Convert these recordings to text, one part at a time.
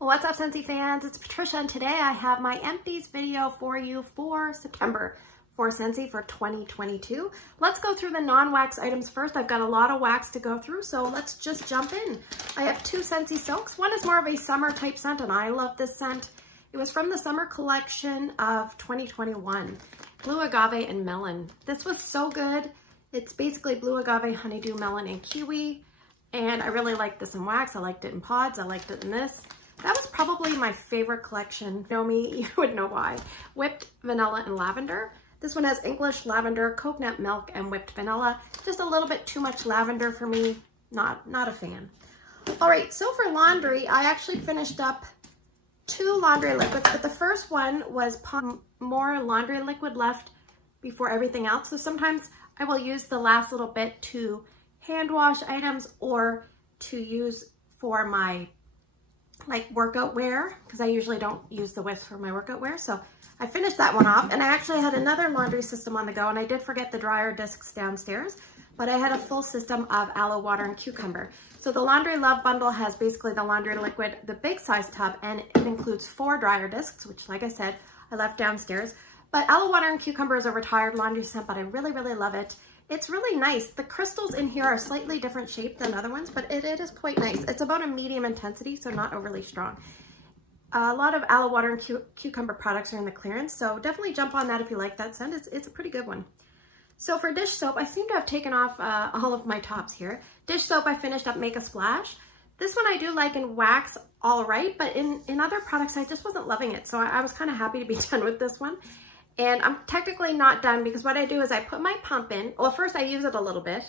What's up, Scentsy fans? It's Patricia, and today I have my empties video for you for September for Scentsy for 2022. Let's go through the non-wax items first. I've got a lot of wax to go through, so let's just jump in. I have two Scentsy soaks. One is more of a summer type scent, and I love this scent. It was from the summer collection of 2021, Blue Agave and Melon. This was so good. It's basically Blue Agave, Honeydew, Melon, and Kiwi, and I really liked this in wax. I liked it in pods. I liked it in this. That was probably my favorite collection. Know me, you would know why. Whipped vanilla and lavender. This one has English lavender, coconut milk, and whipped vanilla. Just a little bit too much lavender for me. Not a fan. All right, so for laundry, I actually finished up two laundry liquids, but the first one was more laundry liquid left before everything else. So sometimes I will use the last little bit to hand wash items or to use for my workout wear, because I usually don't use the whisk for my workout wear. So I finished that one off, and I actually had another laundry system on the go, and I did forget the dryer discs downstairs, but I had a full system of aloe water and cucumber. So the Laundry Love bundle has basically the laundry liquid, the big size tub, and it includes 4 dryer discs, which, like I said, I left downstairs. But aloe water and cucumber is a retired laundry scent, but I really, really love it. It's really nice. The crystals in here are slightly different shape than other ones, but it is quite nice. It's about a medium intensity, so not overly strong. A lot of aloe water and cucumber products are in the clearance, so definitely jump on that if you like that scent. It's a pretty good one. So for dish soap, I seem to have taken off all of my tops here. Dish soap, I finished up Make a Splash. This one I do like in wax all right, but in other products, I just wasn't loving it. So I was kind of happy to be done with this one. And I'm technically not done, because what I do is I put my pump in. Well, first I use it a little bit.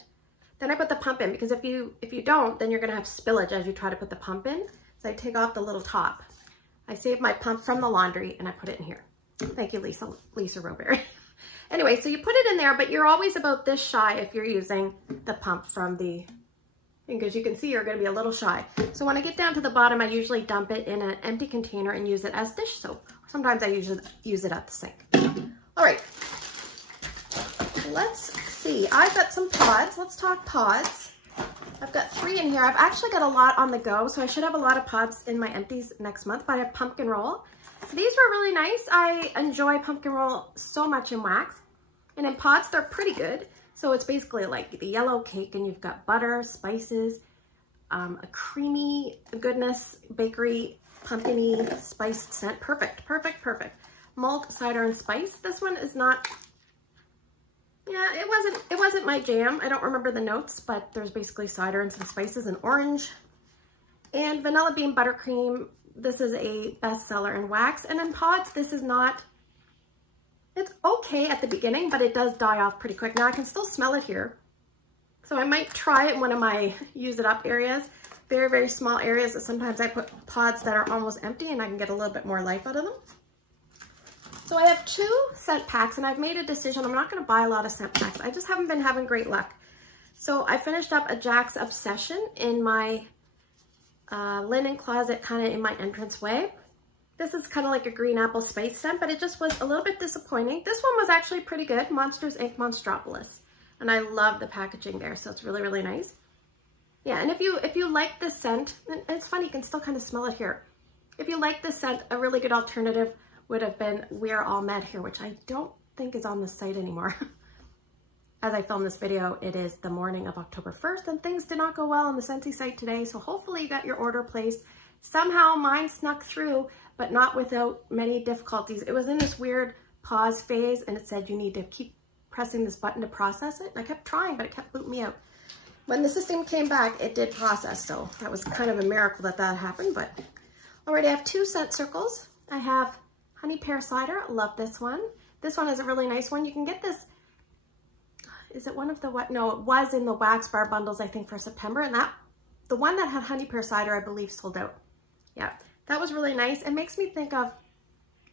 Then I put the pump in, because if you don't, then you're going to have spillage as you try to put the pump in. So I take off the little top. I save my pump from the laundry and I put it in here. Thank you, Lisa Roberry. Anyway, so you put it in there, but you're always about this shy if you're using the pump from the, because you can see you're going to be a little shy. So when I get down to the bottom, I usually dump it in an empty container and use it as dish soap. Sometimes I use it at the sink. All right, let's see. I've got some pods. Let's talk pods. I've got 3 in here. I've actually got a lot on the go, so I should have a lot of pods in my empties next month, but I have pumpkin roll. These were really nice. I enjoy pumpkin roll so much in wax, and in pods, they're pretty good. So it's basically like the yellow cake, and you've got butter, spices, a creamy goodness, bakery, pumpkin-y, spiced scent. Perfect, perfect, perfect. Malt, cider, and spice. This one is not, yeah, it wasn't my jam. I don't remember the notes, but there's basically cider and some spices and orange. And vanilla bean buttercream. This is a bestseller in wax. And in pods, this is not, it's okay at the beginning, but it does die off pretty quick. Now I can still smell it here. So I might try it in one of my use it up areas. Very, very small areas that sometimes I put pods that are almost empty, and I can get a little bit more life out of them. So I have 2 scent packs, and I've made a decision. I'm not going to buy a lot of scent packs. I just haven't been having great luck. So I finished up a Jack's Obsession in my linen closet, kind of in my entranceway. This is kind of like a green apple spice scent, but it just was a little bit disappointing. This one was actually pretty good. Monsters Inc. Monstropolis. And I love the packaging there, so it's really, really nice. Yeah, and if you like this scent, and it's funny, you can still kind of smell it here. If you like this scent, a really good alternative would have been We're All Met Here, which I don't think is on the site anymore. As I film this video, it is the morning of October 1st, and things did not go well on the Scentsy site today, so hopefully you got your order placed. Somehow mine snuck through, but not without many difficulties. It was in this weird pause phase, and it said you need to keep pressing this button to process it. And I kept trying, but it kept booting me out. When the system came back, it did process, so that was kind of a miracle that happened. But already I have 2 scent circles. I have Honey Pear Cider. I love this one. This one is a really nice one. You can get this, is it one of the what? No, it was in the Wax Bar bundles, I think, for September. And the one that had Honey Pear Cider, I believe, sold out. Yeah, that was really nice. It makes me think of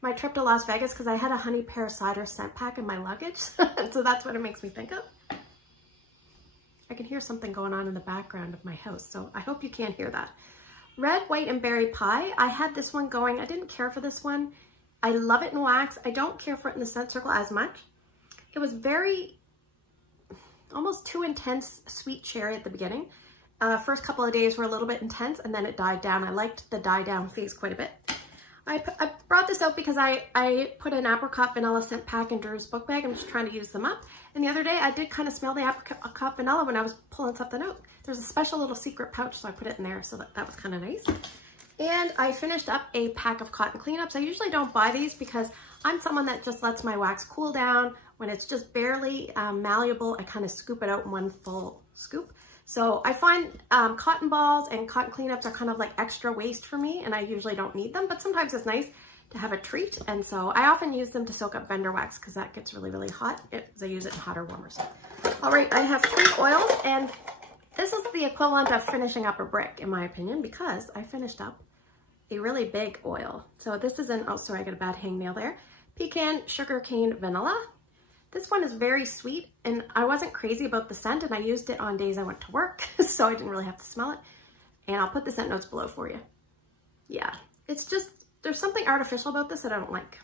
my trip to Las Vegas, because I had a Honey Pear Cider scent pack in my luggage. So that's what it makes me think of. I can hear something going on in the background of my house, so I hope you can't hear that. Red, White, and Berry Pie. I had this one going. I didn't care for this one. I love it in wax. I don't care for it in the scent circle as much. It was very, almost too intense sweet cherry at the beginning. First couple of days were a little bit intense and then it died down. I liked the die down phase quite a bit. I brought this out because I put an apricot vanilla scent pack in Drew's book bag. I'm just trying to use them up. And the other day I did kind of smell the apricot vanilla when I was pulling something out. There's a special little secret pouch, so I put it in there, so that was kind of nice. And I finished up a pack of cotton cleanups. I usually don't buy these because I'm someone that just lets my wax cool down. When it's just barely malleable, I kind of scoop it out in one full scoop. So I find cotton balls and cotton cleanups are kind of like extra waste for me, and I usually don't need them, but sometimes it's nice to have a treat. And so I often use them to soak up vendor wax because that gets really, really hot as I use it in hotter warmers. All right, I have 3 oils, and this is the equivalent of finishing up a brick in my opinion, because I finished up a really big oil. So this is oh sorry, I got a bad hangnail there. Pecan Sugarcane Vanilla. This one is very sweet, and I wasn't crazy about the scent, and I used it on days I went to work, so I didn't really have to smell it. And I'll put the scent notes below for you. Yeah, it's just, there's something artificial about this that I don't like.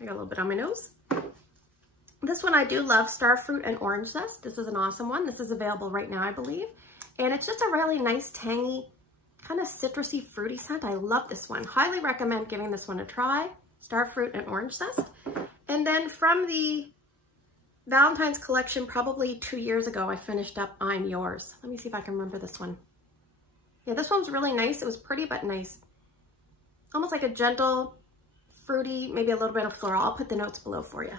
I got a little bit on my nose. This one I do love, Starfruit and Orange Zest. This is an awesome one. This is available right now, I believe. And it's just a really nice, tangy, kind of citrusy, fruity scent. I love this one. Highly recommend giving this one a try. Starfruit and Orange Zest. And then from the Valentine's collection, probably 2 years ago, I finished up I'm Yours. Let me see if I can remember this one. Yeah, this one's really nice. It was pretty but nice. Almost like a gentle, fruity, maybe a little bit of floral. I'll put the notes below for you.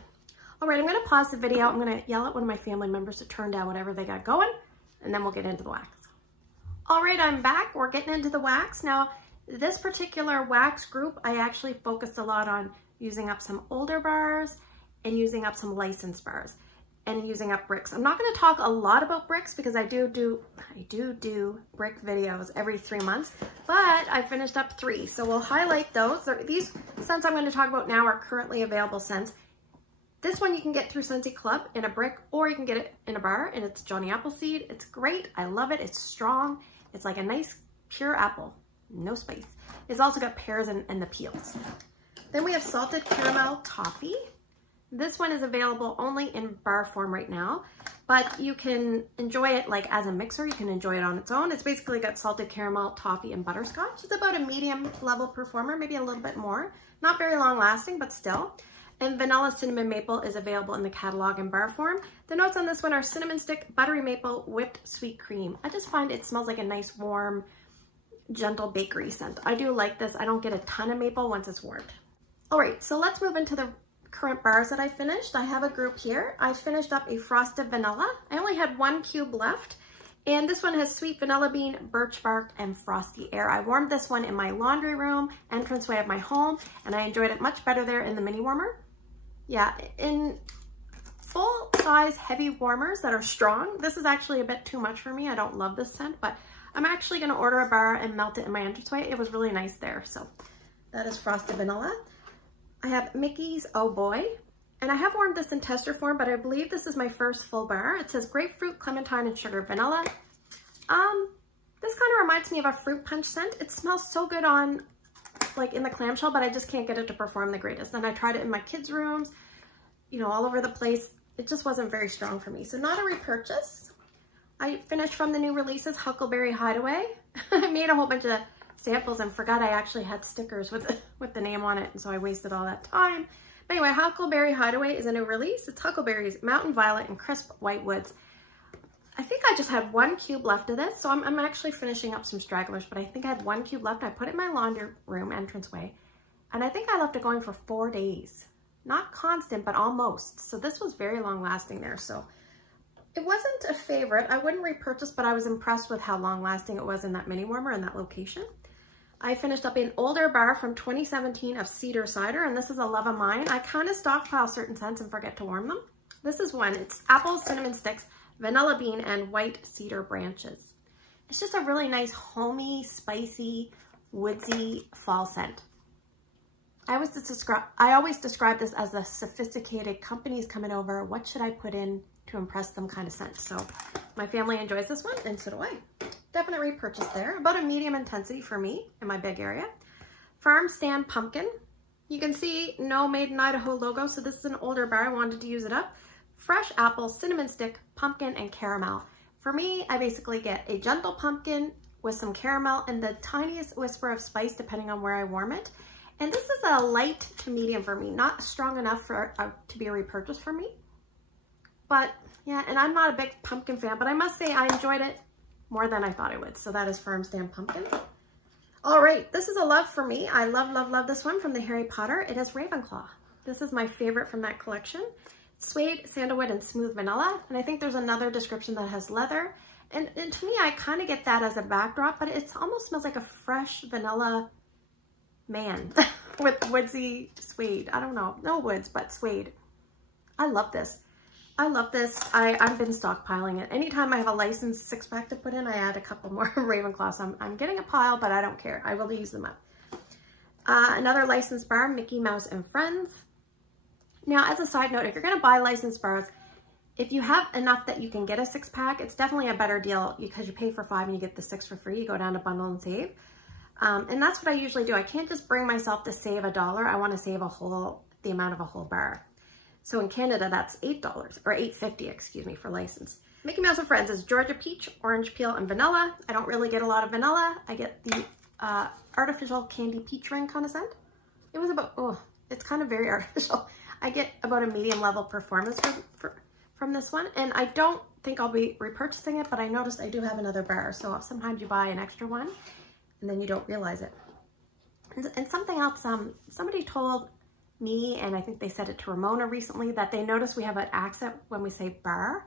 All right, I'm gonna pause the video. I'm gonna yell at one of my family members to turn down whatever they got going, and then we'll get into the wax. All right, I'm back. We're getting into the wax. Now, this particular wax group, I actually focused a lot on using up some older bars and using up some licensed bars and using up bricks. I'm not going to talk a lot about bricks because I do brick videos every 3 months, but I finished up 3. So we'll highlight those. These scents I'm going to talk about now are currently available scents. This one you can get through Scentsy Club in a brick, or you can get it in a bar, and it's Johnny Appleseed. It's great. I love it. It's strong. It's like a nice pure apple, no spice. It's also got pears and the peels. Then we have Salted Caramel Toffee. This one is available only in bar form right now, but you can enjoy it like as a mixer. You can enjoy it on its own. It's basically got salted caramel, toffee, and butterscotch. It's about a medium level performer, maybe a little bit more. Not very long lasting, but still. And Vanilla Cinnamon Maple is available in the catalog in bar form. The notes on this one are cinnamon stick, buttery maple, whipped sweet cream. I just find it smells like a nice, warm, gentle bakery scent. I do like this. I don't get a ton of maple once it's warmed. All right, so let's move into the current bars that I finished. I have a group here. I finished up a Frosted Vanilla. I only had 1 cube left, and this one has Sweet Vanilla Bean, Birch Bark, and Frosty Air. I warmed this one in my laundry room, entranceway of my home, and I enjoyed it much better there in the mini warmer. Yeah, in full size heavy warmers that are strong, this is actually a bit too much for me. I don't love this scent, but I'm actually gonna order a bar and melt it in my entranceway. It was really nice there, so that is Frosted Vanilla. I have Mickey's Oh Boy, and I have warmed this in tester form, but I believe this is my first full bar. It says grapefruit, clementine, and sugar vanilla. This kind of reminds me of a fruit punch scent. It smells so good on, like in the clamshell, but I just can't get it to perform the greatest. And I tried it in my kids' rooms, you know, all over the place. It just wasn't very strong for me. So not a repurchase. I finished from the new releases, Huckleberry Hideaway. I made a whole bunch of samples and forgot I actually had stickers with the name on it, and so I wasted all that time. But anyway, Huckleberry Hideaway is a new release. It's huckleberries, mountain violet, and crisp white woods. I think I just had 1 cube left of this, so I'm actually finishing up some stragglers, but I think I had 1 cube left. I put it in my laundry room entranceway, and I think I left it going for 4 days. Not constant, but almost. So this was very long lasting there. So it wasn't a favorite. I wouldn't repurchase, but I was impressed with how long lasting it was in that mini warmer in that location. I finished up an older bar from 2017 of Cedar Cider, and this is a love of mine. I kind of stockpile certain scents and forget to warm them. This is one. It's apple cinnamon sticks, vanilla bean, and white cedar branches. It's just a really nice, homey, spicy, woodsy fall scent. I always describe this as a sophisticated companies coming over. What should I put in to impress them kind of scent? So my family enjoys this one, and so do I. Definite repurchase there. About a medium intensity for me in my big area. Farm Stand Pumpkin. You can see no Made in Idaho logo, so this is an older bar. I wanted to use it up. Fresh apple, cinnamon stick, pumpkin, and caramel. For me, I basically get a gentle pumpkin with some caramel and the tiniest whisper of spice depending on where I warm it. And this is a light to medium for me, not strong enough for to be a repurchase for me. But yeah, and I'm not a big pumpkin fan, but I must say I enjoyed it more than I thought I would. So that is Firm Stand Pumpkin. All right, this is a love for me. I love, love, love this one from the Harry Potter. It is Ravenclaw. This is my favorite from that collection. Suede, sandalwood, and smooth vanilla. And I think there's another description that has leather. And to me, I kind of get that as a backdrop, but it almost smells like a fresh vanilla man with woodsy suede. I don't know, no woods, but suede. I love this. I love this. I've been stockpiling it. Anytime I have a licensed 6-pack to put in, I add a couple more Ravenclaw. So I'm getting a pile, but I don't care. I will use them up. Another licensed bar, Mickey Mouse and Friends. Now, as a side note, if you're going to buy licensed bars, if you have enough that you can get a 6-pack, it's definitely a better deal because you pay for 5 and you get the 6 for free. You go down to Bundle and Save. And that's what I usually do. I can't just bring myself to save $1. I want to save the amount of a whole bar. So in Canada, that's $8 or $8.50, excuse me, for license. Mickey Mouse and Friends is Georgia Peach, Orange Peel, and Vanilla. I don't really get a lot of vanilla. I get the artificial candy peach ring kind of scent. It was about, oh, it's kind of very artificial. I get about a medium level performance from this one. And I don't think I'll be repurchasing it, but I noticed I do have another bar. So sometimes you buy an extra one and then you don't realize it. And something else, somebody told me, and I think they said it to Ramona recently, that they notice we have an accent when we say bar,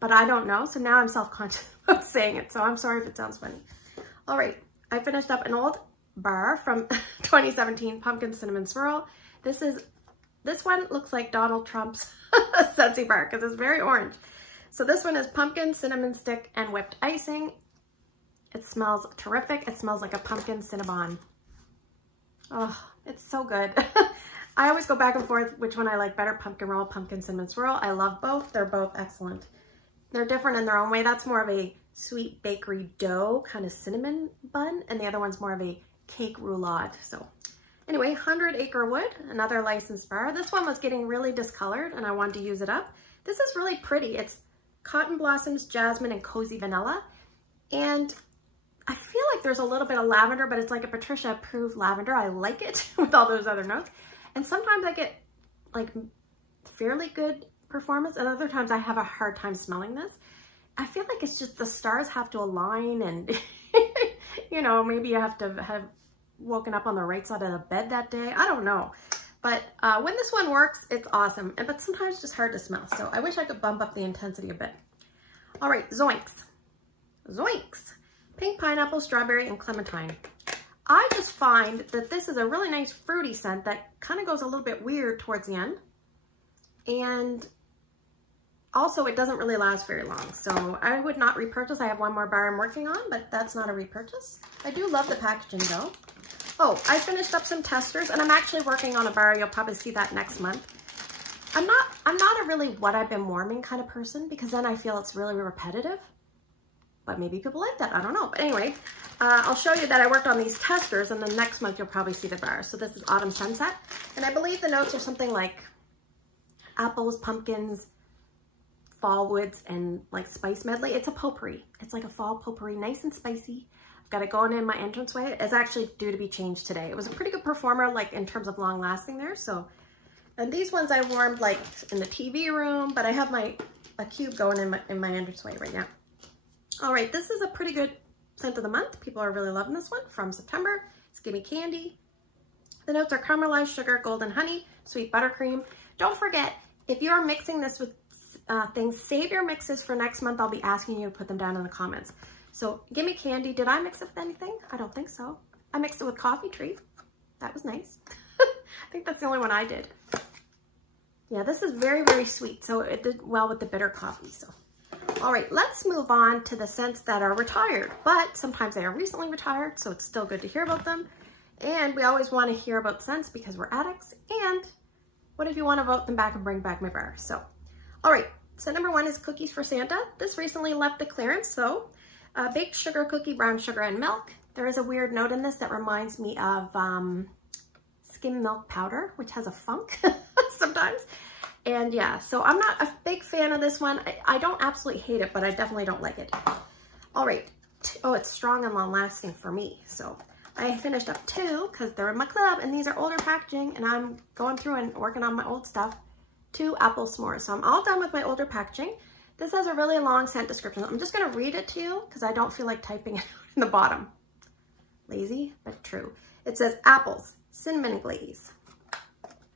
but I don't know. So now I'm self-conscious of saying it. So I'm sorry if it sounds funny. All right, I finished up an old bar from 2017, Pumpkin Cinnamon Swirl. This one looks like Donald Trump's Scentsy bar because it's very orange. So this one is pumpkin, cinnamon stick, and whipped icing. It smells terrific. It smells like a pumpkin Cinnabon. Oh, it's so good. I always go back and forth which one I like better, pumpkin roll, pumpkin cinnamon swirl. I love both. They're both excellent. They're different in their own way. That's more of a sweet bakery dough kind of cinnamon bun, and the other one's more of a cake roulade. So anyway, 100 Acre Wood, another licensed bar. This one was getting really discolored and I wanted to use it up. This is really pretty. It's Cotton Blossoms, Jasmine, and Cozy Vanilla. And I feel like there's a little bit of lavender, but it's like a Patricia approved lavender. I like it with all those other notes. And sometimes I get like fairly good performance, and other times I have a hard time smelling this. I feel like it's just the stars have to align, and you know, maybe you have to have woken up on the right side of the bed that day. I don't know. But when this one works, it's awesome. But sometimes it's just hard to smell. So I wish I could bump up the intensity a bit. All right, Zoinks. Zoinks. Pink pineapple, strawberry, and clementine. I just find that this is a really nice fruity scent that kind of goes a little bit weird towards the end. And also it doesn't really last very long. So I would not repurchase. I have one more bar I'm working on, but that's not a repurchase. I do love the packaging though. Oh, I finished up some testers and I'm actually working on a bar. You'll probably see that next month. I'm not a really what I've been warming kind of person because then I feel it's really repetitive. But maybe people like that, I don't know. But anyway, I'll show you that I worked on these testers and then next month you'll probably see the bar. So this is Autumn Sunset. And I believe the notes are something like apples, pumpkins, fall woods, and like spice medley. It's a potpourri. It's like a fall potpourri, nice and spicy. I've got it going in my entranceway. It's actually due to be changed today. It was a pretty good performer, like in terms of long lasting there. So, and these ones I warmed like in the TV room, but I have a cube going in my entranceway right now. All right, this is a pretty good scent of the month. People are really loving this one from September. It's Gimme Candy. The notes are caramelized sugar, golden honey, sweet buttercream. Don't forget, if you are mixing this with things, save your mixes for next month. I'll be asking you to put them down in the comments. So Gimme Candy, did I mix it with anything? I don't think so. I mixed it with Coffee Tree. That was nice. I think that's the only one I did. Yeah, this is very, very sweet. So it did well with the bitter coffee. So. All right, let's move on to the scents that are retired, but sometimes they are recently retired, so it's still good to hear about them. And we always want to hear about scents because we're addicts. And what if you want to vote them back and bring back my bar? So, all right, so number 1 is Cookies for Santa. This recently left the clearance, so baked sugar cookie, brown sugar, and milk. There is a weird note in this that reminds me of skim milk powder, which has a funk sometimes. And yeah, so I'm not a big fan of this one. I don't absolutely hate it, but I definitely don't like it. All right. Oh, it's strong and long lasting for me. So I finished up 2 because they're in my club and these are older packaging and I'm going through and working on my old stuff. 2 apple s'mores. So I'm all done with my older packaging. This has a really long scent description. I'm just going to read it to you because I don't feel like typing it in the bottom. Lazy, but true. It says apples, cinnamon glaze,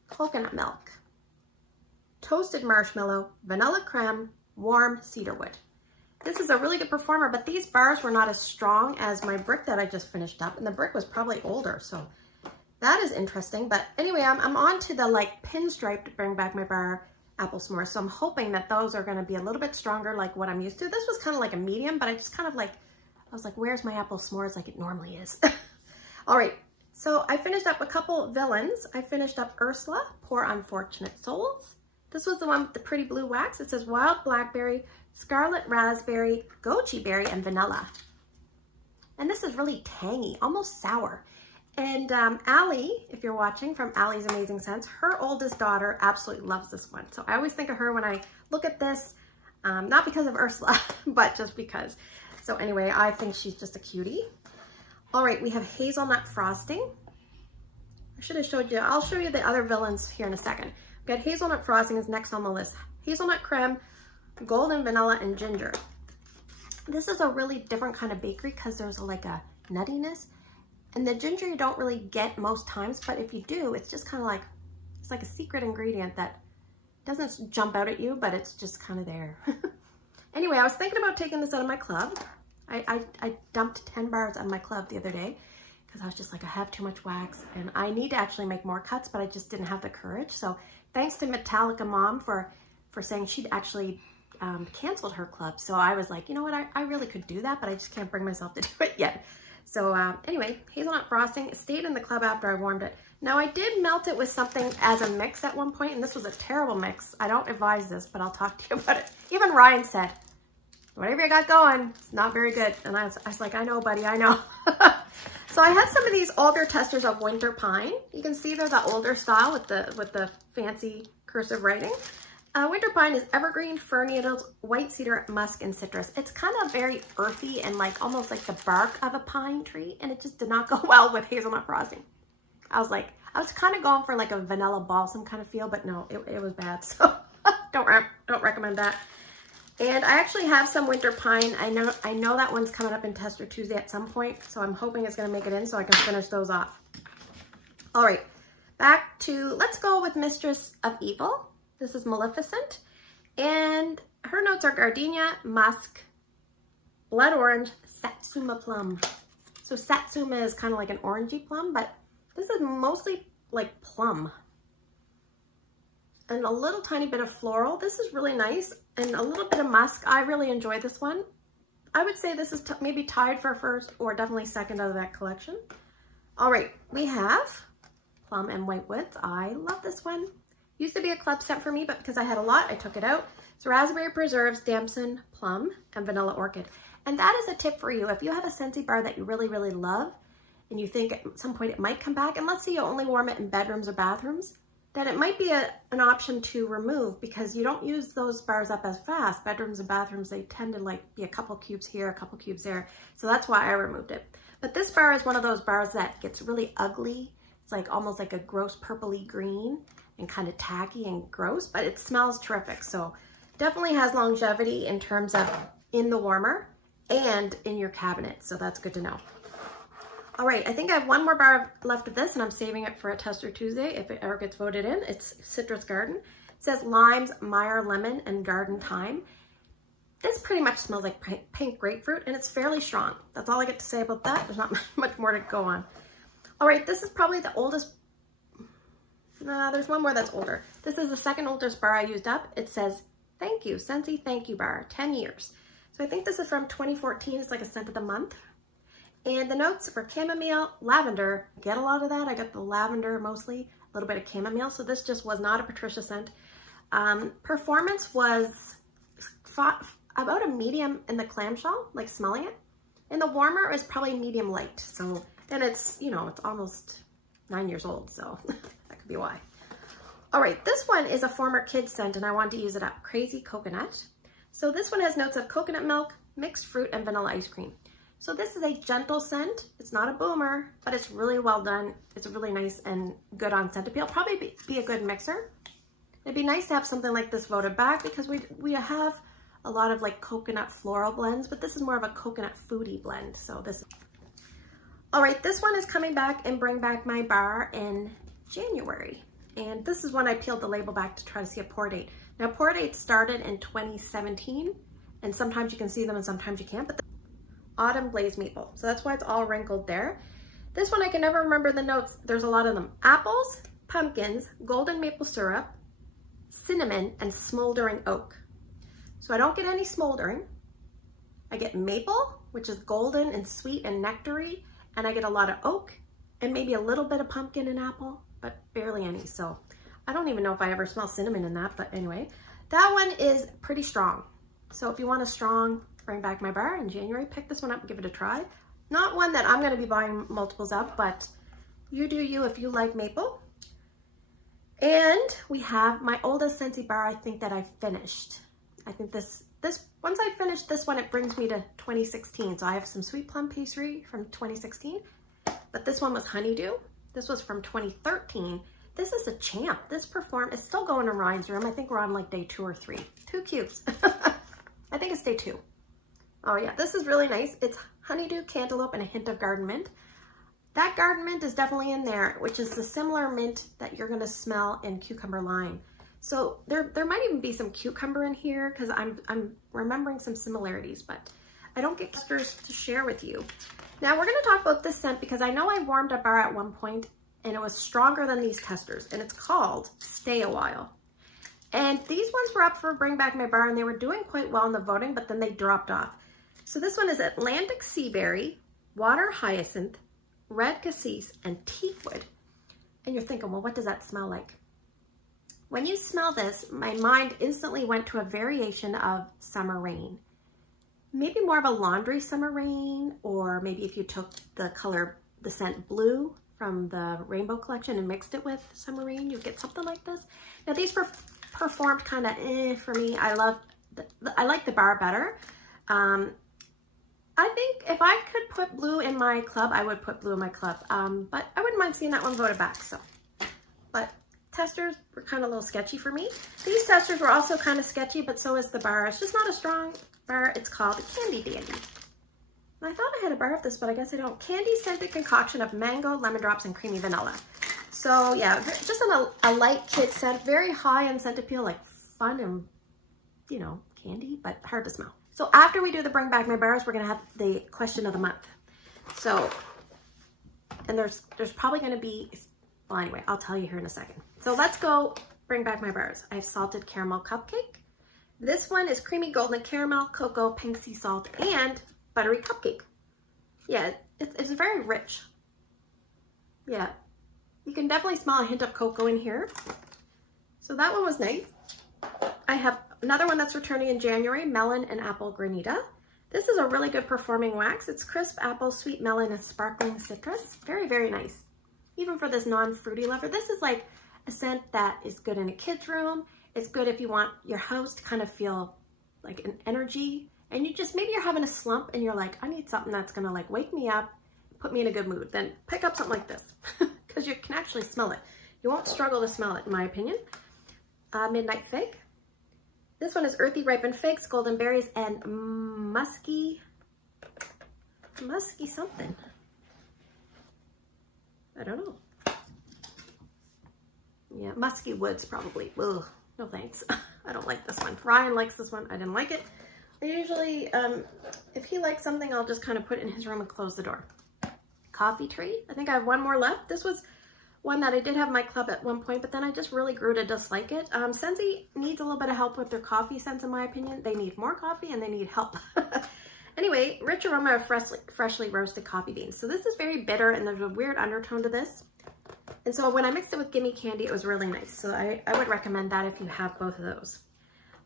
coconut milk, toasted marshmallow, vanilla creme, warm cedarwood. This is a really good performer, but these bars were not as strong as my brick that I just finished up, and the brick was probably older, so that is interesting. But anyway, I'm on to the like pinstripe to bring back my bar apple s'mores, so I'm hoping that those are going to be a little bit stronger like what I'm used to. This was kind of like a medium, but I just kind of like, I was like, where's my apple s'mores like it normally is? All right, so I finished up a couple villains. I finished up Ursula, Poor Unfortunate Souls. This was the one with the pretty blue wax. It says wild blackberry, scarlet raspberry, goji berry, and vanilla. And this is really tangy, almost sour. And Allie, if you're watching from Allie's Amazing Scents, her oldest daughter absolutely loves this one. So I always think of her when I look at this, not because of Ursula, but just because. So anyway, I think she's just a cutie. All right, we have hazelnut frosting. I should have showed you, I'll show you the other villains here in a second. We've got hazelnut frosting is next on the list. Hazelnut creme, golden vanilla, and ginger. This is a really different kind of bakery because there's like a nuttiness. And the ginger you don't really get most times, but if you do, it's just kind of like, it's like a secret ingredient that doesn't jump out at you, but it's just kind of there. Anyway, I was thinking about taking this out of my club. I dumped 10 bars out of my club the other day because I was just like, I have too much wax and I need to actually make more cuts, but I just didn't have the courage. So thanks to Metallica Mom for saying she'd actually canceled her club. So I was like, you know what, I really could do that, but I just can't bring myself to do it yet. So anyway, hazelnut frosting, it stayed in the club after I warmed it. Now I did melt it with something as a mix at one point, and this was a terrible mix. I don't advise this, but I'll talk to you about it. Even Ryan said, whatever you got going, it's not very good. And I was like, I know, buddy, I know. So I had some of these older testers of Winter Pine. You can see they're the older style with the fancy cursive writing. Winter Pine is evergreen, fir needles, white cedar, musk, and citrus. It's kind of very earthy and like almost like the bark of a pine tree, and it just did not go well with hazelnut frosting. I was kind of going for like a vanilla balsam kind of feel, but no, it was bad. So don't recommend that. And I actually have some Winter Pine. I know that one's coming up in Tester Tuesday at some point, so I'm hoping it's going to make it in so I can finish those off. All right, back to, let's go with Mistress of Evil. This is Maleficent, and her notes are gardenia, musk, blood orange, satsuma plum. So satsuma is kind of like an orangey plum, but this is mostly like plum. And a little tiny bit of floral. This is really nice, and a little bit of musk. I really enjoy this one. I would say this is maybe tied for first or definitely second out of that collection. All right, we have Plum and White Woods. I love this one. Used to be a club scent for me, but because I had a lot, I took it out. It's Raspberry Preserves, Damson, Plum, and Vanilla Orchid. And that is a tip for you. If you have a Scentsy bar that you really, really love, and you think at some point it might come back, and let's say you only warm it in bedrooms or bathrooms, then it might be an option to remove because you don't use those bars up as fast. Bedrooms and bathrooms, they tend to like be a couple cubes here, a couple cubes there. So that's why I removed it. But this bar is one of those bars that gets really ugly. It's like almost like a gross purpley green and kind of tacky and gross, but it smells terrific. So definitely has longevity in terms of in the warmer and in your cabinet. So that's good to know. All right, I think I have one more bar left of this and I'm saving it for a Tester Tuesday if it ever gets voted in. It's Citrus Garden. It says limes, Meyer lemon, and garden thyme. This pretty much smells like pink grapefruit and it's fairly strong. That's all I get to say about that. There's not much more to go on. All right, this is probably the oldest. There's one more that's older. This is the second oldest bar I used up. It says, thank you, Scentsy Thank You Bar, 10 years. So I think this is from 2014. It's like a scent of the month. And the notes were chamomile, lavender. I get a lot of that. I got the lavender mostly, a little bit of chamomile. So this just was not a Patricia scent. Performance was about a medium in the clamshell, like smelling it. And the warmer is probably medium light. So then it's, you know, it's almost 9 years old. So that could be why. All right, this one is a former kid scent and I wanted to use it up. Crazy Coconut. So this one has notes of coconut milk, mixed fruit, and vanilla ice cream. So this is a gentle scent. It's not a boomer, but it's really well done. It's really nice and good on scent appeal. Probably be a good mixer. It'd be nice to have something like this voted back because we have a lot of like coconut floral blends, but this is more of a coconut foodie blend. So this. All right, this one is coming back in Bring Back My Bar in January. And this is when I peeled the label back to try to see a pour date. Now pour dates started in 2017 and sometimes you can see them and sometimes you can't, but Autumn Blaze Maple. So that's why it's all wrinkled there. This one I can never remember the notes. There's a lot of them. Apples, pumpkins, golden maple syrup, cinnamon, and smoldering oak. So I don't get any smoldering. I get maple, which is golden and sweet and nectary, and I get a lot of oak and maybe a little bit of pumpkin and apple, but barely any. So I don't even know if I ever smell cinnamon in that, but anyway, that one is pretty strong. So if you want a strong Bring Back My Bar in January, pick this one up and give it a try. Not one that I'm going to be buying multiples of, but you do you if you like maple. And we have my oldest Scentsy bar, I think, that I finished. I think this once I finish this one, it brings me to 2016. So I have some sweet plum pastry from 2016, but this one was honeydew. This was from 2013. This is a champ. This it's still going in Ryan's room. I think we're on like day 2 or 3. 2 cubes. I think it's day 2. Oh yeah, this is really nice. It's honeydew, cantaloupe, and a hint of garden mint. That garden mint is definitely in there, which is the similar mint that you're gonna smell in cucumber lime. So there might even be some cucumber in here because I'm remembering some similarities, but I don't get clusters to share with you. Now we're gonna talk about this scent because I know I warmed a bar at one point and it was stronger than these testers, and it's called Stay a While. And these ones were up for Bring Back My Bar and they were doing quite well in the voting, but then they dropped off. So this one is Atlantic Sea Berry, Water Hyacinth, Red Cassis, and Teakwood. And you're thinking, well, what does that smell like? When you smell this, my mind instantly went to a variation of Summer Rain. Maybe more of a laundry Summer Rain, or maybe if you took the scent blue from the Rainbow Collection and mixed it with Summer Rain, you'd get something like this. Now these performed kind of for me. I like the bar better. I think if I could put blue in my club, I would put blue in my club. But I wouldn't mind seeing that one voted back. So, but testers were kind of a little sketchy for me. These testers were also kind of sketchy, but so is the bar. It's just not a strong bar. It's called Candy Dandy. I thought I had a bar of this, but I guess I don't. Candy scented concoction of mango, lemon drops, and creamy vanilla. So yeah, just a light kid scent, very high in scent appeal, like fun and, you know, candy, but hard to smell. So after we do the Bring Back My Bars, we're gonna have the question of the month. So, and there's probably gonna be, well anyway, I'll tell you here in a second. So let's go Bring Back My Bars. I have salted caramel cupcake. This one is creamy golden caramel, cocoa, pink sea salt, and buttery cupcake. Yeah, it's very rich. Yeah, you can definitely smell a hint of cocoa in here. So that one was nice. I have another one that's returning in January, Melon and Apple Granita. This is a really good performing wax. It's crisp apple, sweet melon, and sparkling citrus. Very, very nice. Even for this non-fruity lover, this is like a scent that is good in a kid's room. It's good if you want your house to kind of feel like an energy, and you just, maybe you're having a slump and you're like, I need something that's gonna like wake me up, put me in a good mood. Then pick up something like this because you can actually smell it. You won't struggle to smell it, in my opinion. Midnight Fig. This one is earthy ripened figs, golden berries, and musky something. I don't know. Yeah, musky woods probably. Ugh, no thanks. I don't like this one. Ryan likes this one. I didn't like it. I usually, if he likes something, I'll just kind of put it in his room and close the door. Coffee Tree. I think I have one more left. This was one that I did have in my club at one point, but then I just really grew to dislike it. Scentsy needs a little bit of help with their coffee scents, in my opinion. They need more coffee and they need help. Anyway, rich aroma of freshly roasted coffee beans. So this is very bitter and there's a weird undertone to this. And so when I mixed it with Gimme Candy, it was really nice. So I would recommend that if you have both of those.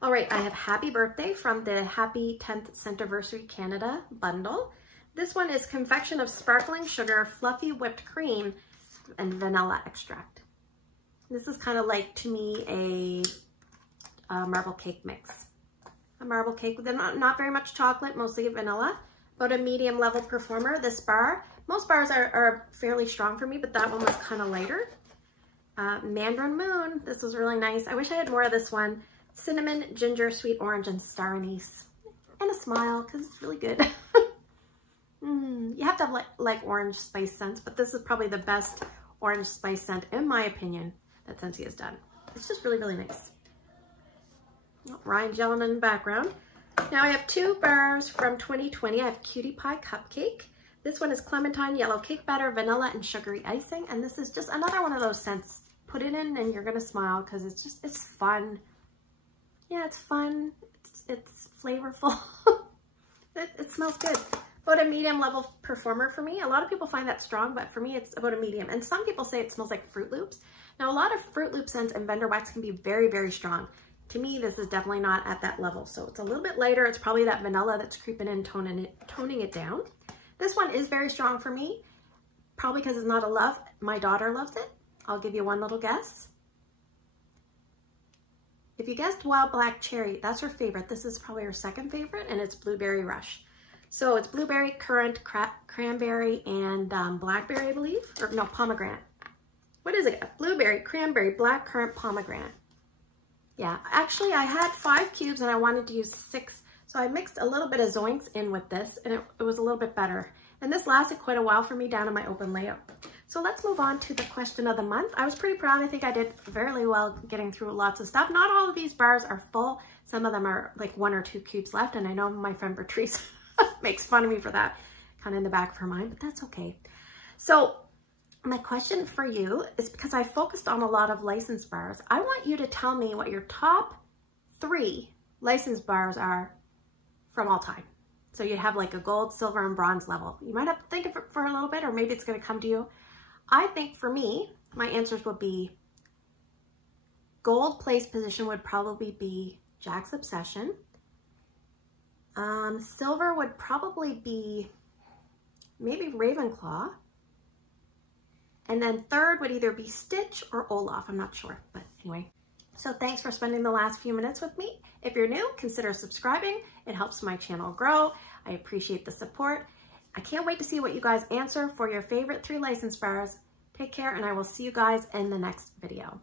All right, I have Happy Birthday from the Happy 10th Scentiversary Canada bundle. This one is confection of sparkling sugar, fluffy whipped cream, and vanilla extract. This is kind of like, to me, a marble cake mix. A marble cake with not very much chocolate, mostly vanilla, but a medium level performer. This bar, most bars are fairly strong for me, but that one was kind of lighter. Mandarin Moon, this was really nice. I wish I had more of this one. Cinnamon, ginger, sweet orange, and star anise. And a smile, because it's really good. You have to have like orange spice scents, but this is probably the best orange spice scent, in my opinion, that Scentsy has done. It's just really, really nice. Oh, Ryan gelling in the background. Now I have 2 bars from 2020. I have Cutie Pie Cupcake. This one is clementine, yellow cake batter, vanilla, and sugary icing. And this is just another one of those scents. Put it in and you're gonna smile because it's fun. Yeah, it's fun. It's flavorful. it smells good. About a medium level performer for me. A lot of people find that strong, but for me it's about a medium. And some people say it smells like Fruit Loops. Now a lot of Fruit Loop scents and Vendor wax can be very, very strong. To me, this is definitely not at that level. So it's a little bit lighter. It's probably that vanilla that's creeping in, toning it down. This one is very strong for me, probably because it's not a love. My daughter loves it. I'll give you one little guess. If you guessed Wild Black Cherry, that's her favorite. This is probably her second favorite, and it's Blueberry Rush. So it's blueberry, currant, cranberry, and blackberry, I believe. Or no, pomegranate. What is it? Blueberry, cranberry, black currant, pomegranate. Yeah, actually I had 5 cubes and I wanted to use 6. So I mixed a little bit of Zoinks in with this, and it was a little bit better. And this lasted quite a while for me down in my open layout. So let's move on to the question of the month. I was pretty proud. I think I did fairly well getting through lots of stuff. Not all of these bars are full. Some of them are like 1 or 2 cubes left. And I know my friend Patrice makes fun of me for that, kind of in the back of her mind, but that's okay. So my question for you is, because I focused on a lot of licensed bars, I want you to tell me what your top 3 licensed bars are from all time. So you have like a gold, silver, and bronze level. You might have to think of it for a little bit, or maybe it's going to come to you. I think for me, my answers would be gold place position would probably be Jack's Obsession. Silver would probably be maybe Ravenclaw. And then third would either be Stitch or Olaf. I'm not sure, but anyway. So thanks for spending the last few minutes with me. If you're new, consider subscribing. It helps my channel grow. I appreciate the support. I can't wait to see what you guys answer for your favorite 3 license bars. Take care, and I will see you guys in the next video.